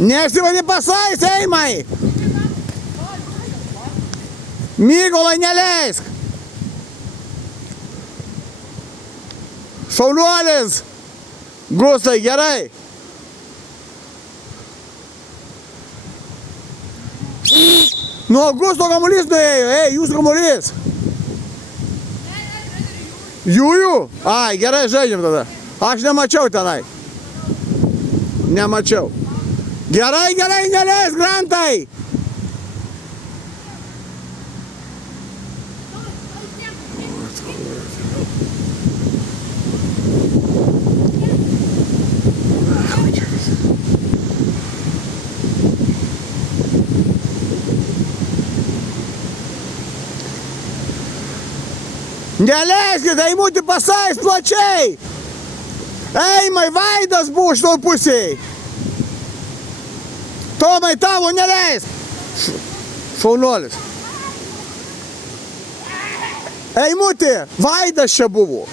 Nesivadi pasais, Eimai! Mykolai, neleisk! Šauliuolis! Gustai, gerai! Nuo Gusto kamuolys nuėjo, jūsų kamuolys! Jųjų? Ai, gerai, žaidžiam tada. Aš nemačiau tenai. Nemačiau. Gerai, gerai, neleisk, Grantai! Neleiskit, Eimutį pasais plačiai! Eimai, Vaidas buvo šitoj pusėj! Tomai, tavo neleisk! Šaunuolis. Eimutį, Vaidas čia buvo.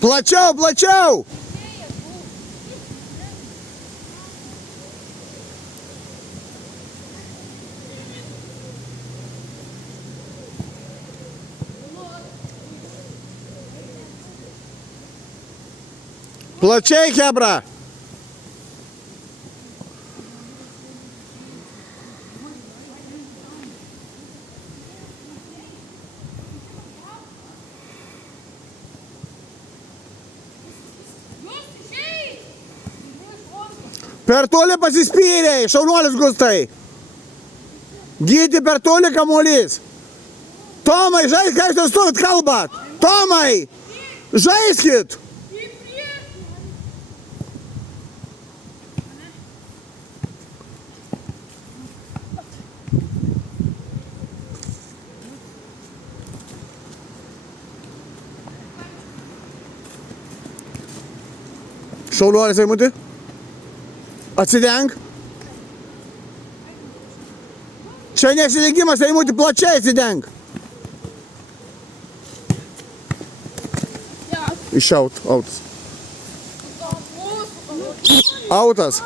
Plačiau, plačiau! Plačiai, chebra! Per toli pasispyrei, šaunuolis Gustai. Gyti per toli kamuolys. Tomai, žaisk, ką jūs stovit kalbat. Tomai, žaiskit. Šaunuolis, Eimuti. Atsidenk. Čia nesidengimas, Eimuti, plačiai atsidenk. Išaut, autas. Autas.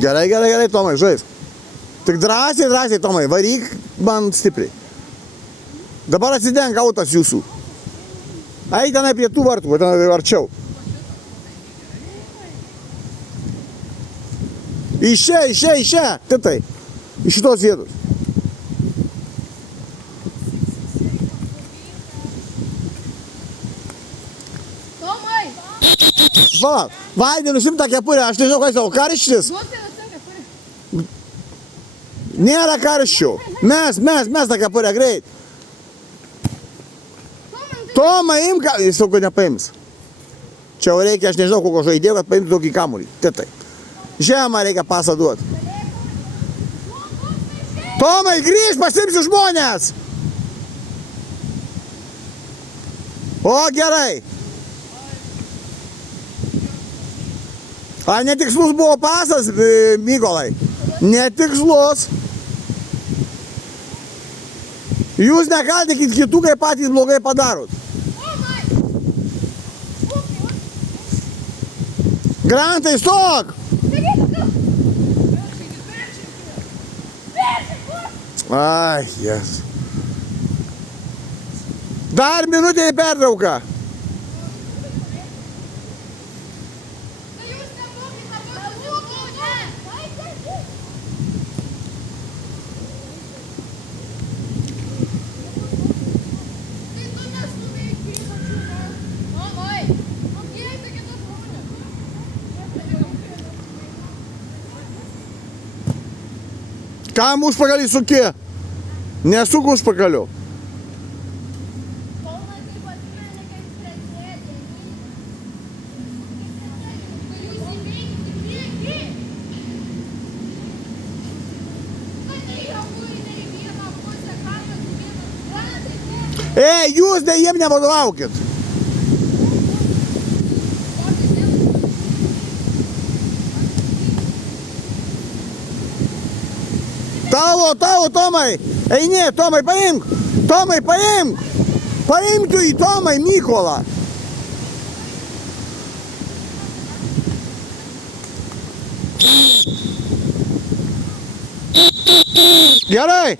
Gerai, gerai, gerai, Tomai, žaisk. Tik drąsiai, drąsiai, Tomai, varyk man stipriai. Dabar atsidenk, autas jūsų. Eik tenai prie tų vartų, tenai arčiau. Iš čia, iš čia, iš čia, titai. Iš šitos vietos. Tomai! Va, Vaidai, nusim tą kepurę, aš nežinau, ką jis savo, karštis. Nėra karščių. Mes tą kepurę greit. Tomai, imk, jis saugo nepaims. Čia jau reikia, aš nežinau, kokio žaidėjo, kad paimtų tokį kamuolį. Titai. Žemą reikia pasą duoti. Tomai, grįžk, pasimsiu žmonės! O, gerai. A, netikslus buvo pasas, Mykolai. Netikslus. Jūs nekaltikit kitų, kai patys blogai padarot. Grantai, stok! Ai, jes. Dar minutė į pertrauką. Kam užpakalį suki? Nesuk užpakaliu. Tomai, kaip atsimeni, kaip trečiadienį. Jūs įveikti priekį. Kad tai abu į vieną pusę, kamas į vieną pusę. Ei, jūs ne jiem nevadovaukit. Tavo, Tomai. Eini, Tomai, paimk. Tomai, paimk. Paimk tu į Tomai, Mykolą. Gerai.